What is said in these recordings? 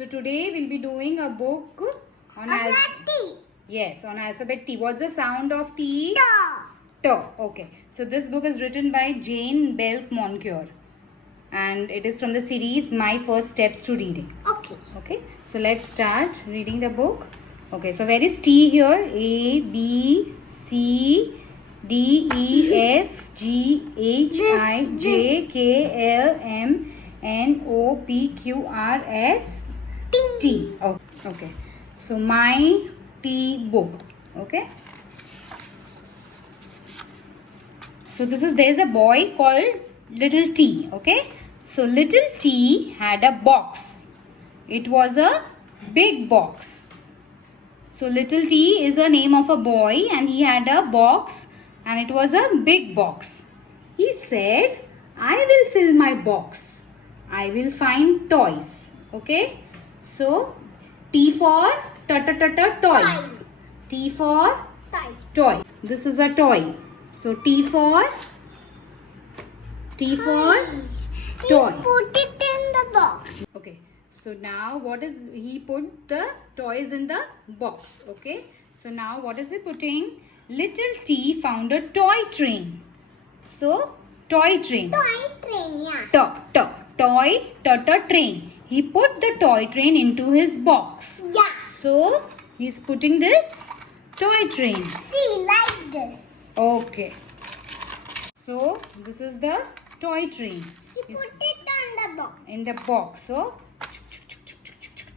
So today we'll be doing a book on T. Yes, on alphabet T. What's the sound of T? T. T. Okay. So this book is written by Jane Belk Moncure, and it is from the series My First Steps to Reading. Okay. Okay. So let's start reading the book. Okay. So where is T here? A, B, C, D, E, F, G, H, I, J, K, L, M, N, O, P, Q, R, S, T. Okay. So my T book. Okay. So there's a boy called Little T. Okay. So Little T had a box. It was a big box. So Little T is the name of a boy and he had a box and it was a big box. He said, I will fill my box. I will find toys. Okay. So T for toys. Toys. T for Toys. toy. This is a toy. So T for toy. He put it in the box. Okay. So now what is he put the toys in the box. Okay. So now what is he putting? Little T found a toy train. So toy train. Toy train, yeah. Toy train. He put the toy train into his box. Yeah. So he's putting this toy train. See, like this. Okay. So this is the toy train. He put it on the box. In the box. So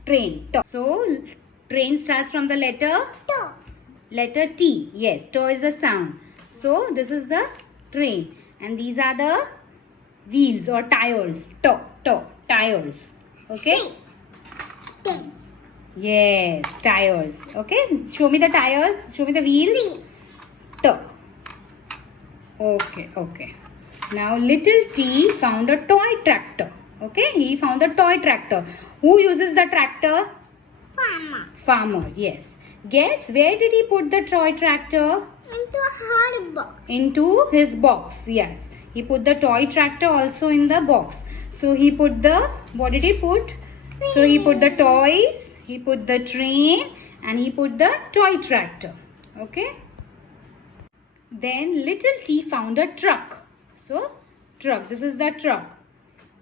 train. So train starts from the letter T. Yes, to is the sound. So this is the train and these are the wheels or tires. Tires. Okay. T. Yes, tires. Okay. Show me the tires. Show me the wheels. C. T. Okay. Now little T found a toy tractor. Okay. He found a toy tractor. Who uses the tractor? Farmer. Yes. Guess where did he put the toy tractor? Into her box. Into his box. Yes. He put the toy tractor also in the box. So he put the, what did he put? So he put the toys, he put the train and he put the toy tractor. Okay. Then little T found a truck. So truck, this is the truck.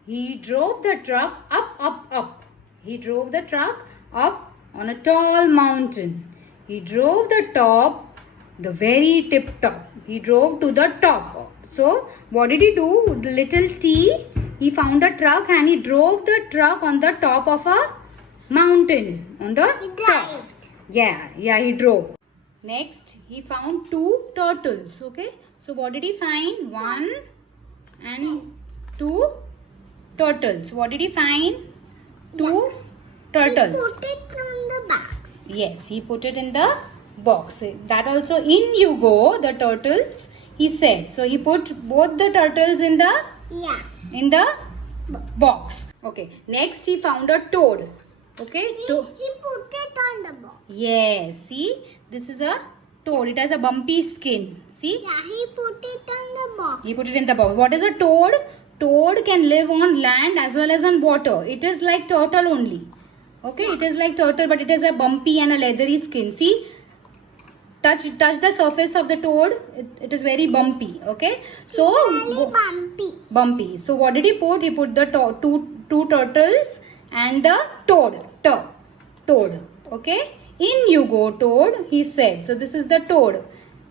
He drove the truck up. He drove the truck up on a tall mountain. He drove the top, the very tip top. He drove to the top. So what did he do? The little T, he found a truck and he drove the truck on the top of a mountain. On the He top. drove. Yeah, he drove. Next, he found two turtles. Okay. So what did he find? One and two turtles. What did he find? Two turtles. He put it on the box. Yes, he put it in the box. That also in you go, the turtles, he said. So he put both the turtles in the box. Okay. Next he found a toad. Okay. He put it on the box. Yes. See, this is a toad. It has a bumpy skin. See? Yeah, he put it on the box. He put it in the box. What is a toad? Toad can live on land as well as on water. It is like turtle only. Okay, it is like turtle but it has a bumpy and a leathery skin. See? Touch the surface of the toad. It is very bumpy. Okay. So It's very bumpy. So what did he put? He put the two turtles and the toad. Toad. Okay. In you go, toad, he said. So this is the toad.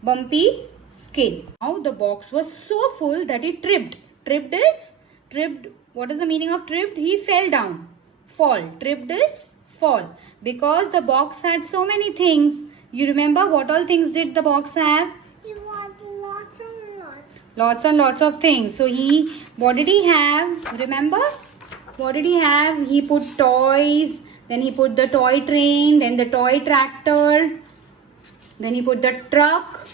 Bumpy skin. Now the box was so full that he tripped. Tripped. What is the meaning of tripped? He fell down. Fall. Tripped is fall. Because the box had so many things. You remember what all things did the box have? He wanted lots and lots. Lots and lots of things. So what did he have? Remember? What did he have? He put toys. Then he put the toy train. Then the toy tractor. Then he put the truck.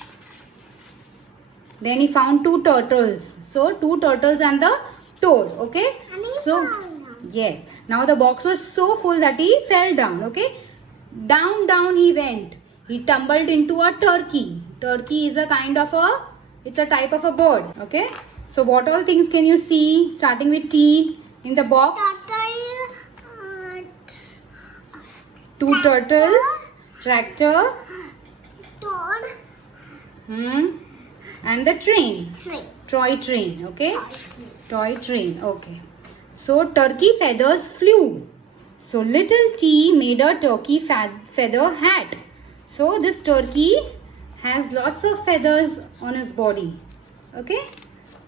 Then he found two turtles. So two turtles and the toad. Okay. And he So fell down. yes. Now the box was so full that he fell down. Okay. Down he went. He tumbled into a turkey. Turkey is it's a type of a bird. Okay. So what all things can you see starting with T in the box? Turtle, Two turtles, tractor, Toad. and the train. Three. Toy train, okay? Toy train, okay. So turkey feathers flew. So little T made a turkey feather hat. So this turkey has lots of feathers on his body. Okay?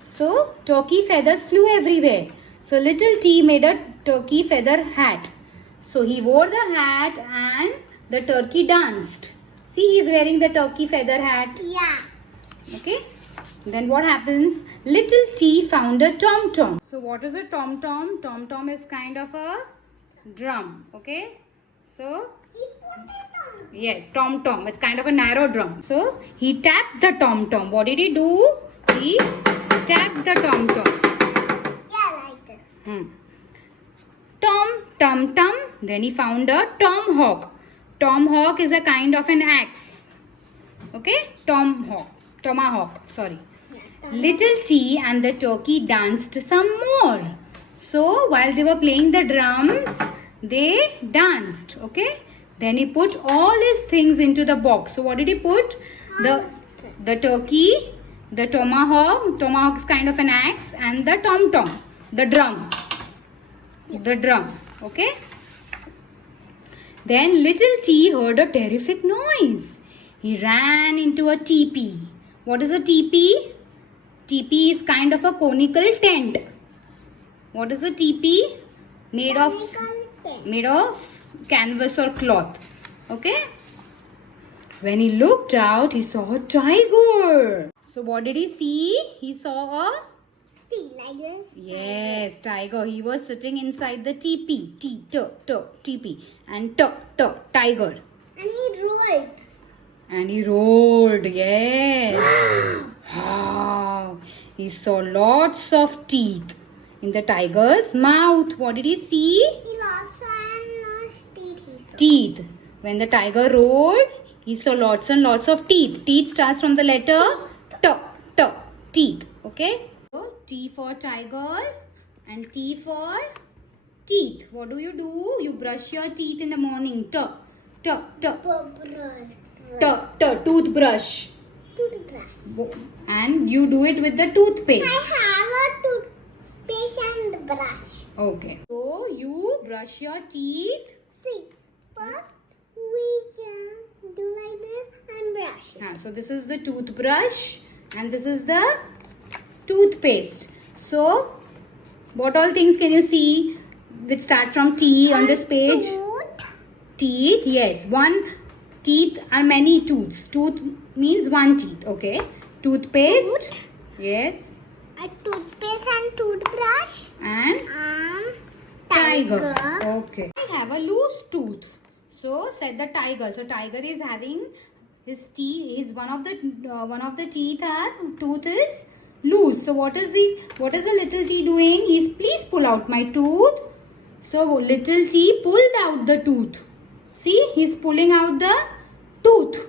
So turkey feathers flew everywhere. So little T made a turkey feather hat. So he wore the hat and the turkey danced. See, he is wearing the turkey feather hat. Yeah. Okay. Then what happens? Little T found a tom-tom. So what is a tom-tom? Tom-tom is kind of a drum. Okay. So He put it on. yes, tom-tom. It's kind of a narrow drum. So he tapped the tom-tom. What did he do? He tapped the tom-tom. Yeah, like this. Tom, tum, tum. Then he found a tomahawk. Tomahawk is a kind of an axe. Okay? Tomahawk. Sorry. Little T and the turkey danced some more. So while they were playing the drums, they danced. Okay? Then he put all his things into the box. So what did he put? The turkey, the tomahawk. Tomahawk is kind of an axe, and the tom-tom, the drum. The drum. Okay? Then little T heard a terrific noise. He ran into a teepee. What is a teepee? Teepee is kind of a conical tent. What is a teepee? Made of canvas or cloth. Okay? When he looked out, he saw a tiger. So what did he see? He saw a See, like this. yes, tiger. He was sitting inside the teepee. Teepee. And tiger. And he rolled. And he roared, yes. Wow. He saw lots of teeth in the tiger's mouth. What did he see? He lost teeth. Teeth. When the tiger roared, he saw lots and lots of teeth. Teeth starts from the letter T. Teeth. Okay? So, T for tiger and T for teeth. What do? You brush your teeth in the morning. Toothbrush. Toothbrush. And you do it with the toothpaste. I have a toothpaste and brush. Okay. So you brush your teeth. See, first we can do like this and brush it. So this is the toothbrush and this is the toothpaste. So what all things can you see which start from T on this page? Tooth. Teeth. Yes. One teeth are many tooths. Tooth means one teeth. Okay. Toothpaste. Yes. A toothpaste and toothbrush. And tiger. Okay. I have a loose tooth. So said the tiger. So tiger is having his teeth. Is one of the teeth tooth is loose. So what is the little T doing? He's please pull out my tooth. So little T pulled out the tooth. See, he's pulling out the tooth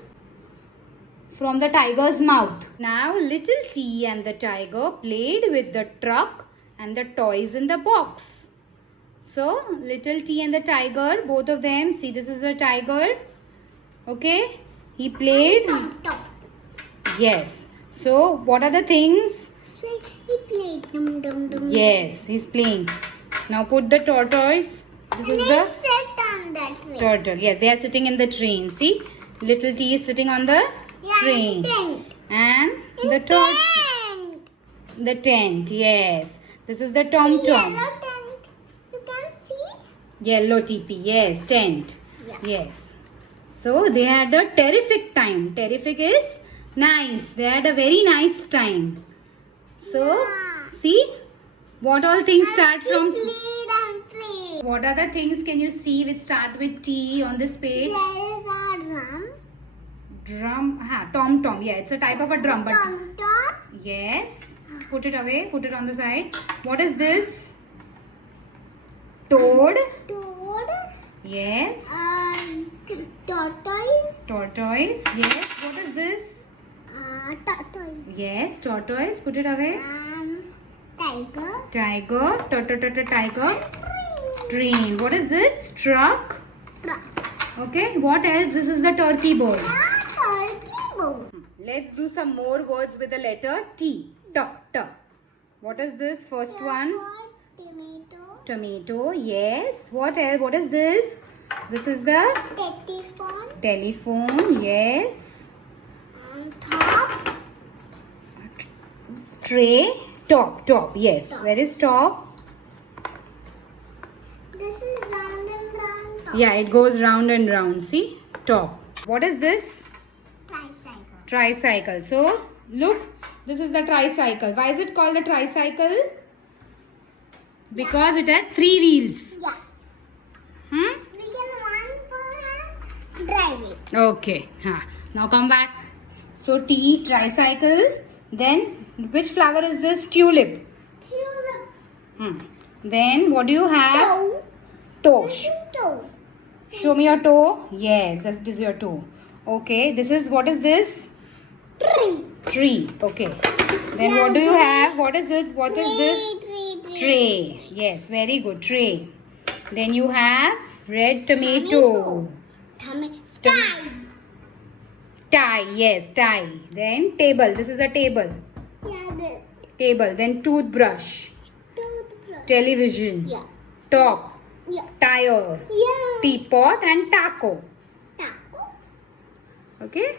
from the tiger's mouth. Now little T and the tiger played with the truck and the toys in the box. So little T and the tiger, both of them, see this is a tiger. Okay, he played. Yes. So what are the things? See, he played. Dum, dum, dum. Yes, he's playing. Now put the tortoise. This And is they the sit on that way. turtle. Yes, they are sitting in the train. See, little T is sitting on the train. Tent. And In the tortoise. tent. The tent, yes. This is the tom-tom. Yellow tent. You can see? Yellow teepee, yes, tent. Yeah. Yes. So they had a terrific time. Terrific is nice. They had a very nice time. So, Yeah. see what all things start He from. played and played. What other things can you see which start with T on this page? There is a drum. Drum, tom-tom. Yeah, it's a type of a drum. But Tom-tom. yes, put it away. Put it on the side. What is this? Toad. Toad. Yes. Tortoise. Tortoise. Yes. What is this? Tortoise. Yes, tortoise. Put it away. Tiger. Tiger. Tiger. Train. Train. What is this? Truck. Truck. Okay, what else? This is the turkey bird. Turkey bowl. Let's do some more words with the letter T. T. T. What is this first one? Tomato. Tomato. Yes. What else? What is this? This is the Telephone. telephone. Yes. On top. Tray. Top. Top. Yes. Where is top? This is round and round top. Yeah, it goes round and round. See? Top. What is this? Tricycle. Tricycle. So, look. This is the tricycle. Why is it called a tricycle? Because it has 3 wheels. Yeah. Hmm? We can one person drive it. Okay. Now come back. So T, tricycle. Then which flower is this? Tulip. Tulip. Then what do you have? Toe. Toe. This is toe. Show me your toe. Yes, that is your toe. Okay. This is, what is this? Tree. Tree. Okay. Then Yeah, what do you tree. have? What is this? What is this? Tree. Tray. Yes, very good. Tray. Then you have red tomato. Tie. Tie. Yes, tie. Then table. This is a table. Yeah, the Table. Then toothbrush. toothbrush. Television. Yeah. Top. Yeah. Tire. Yeah. Teapot and taco. Taco. Okay.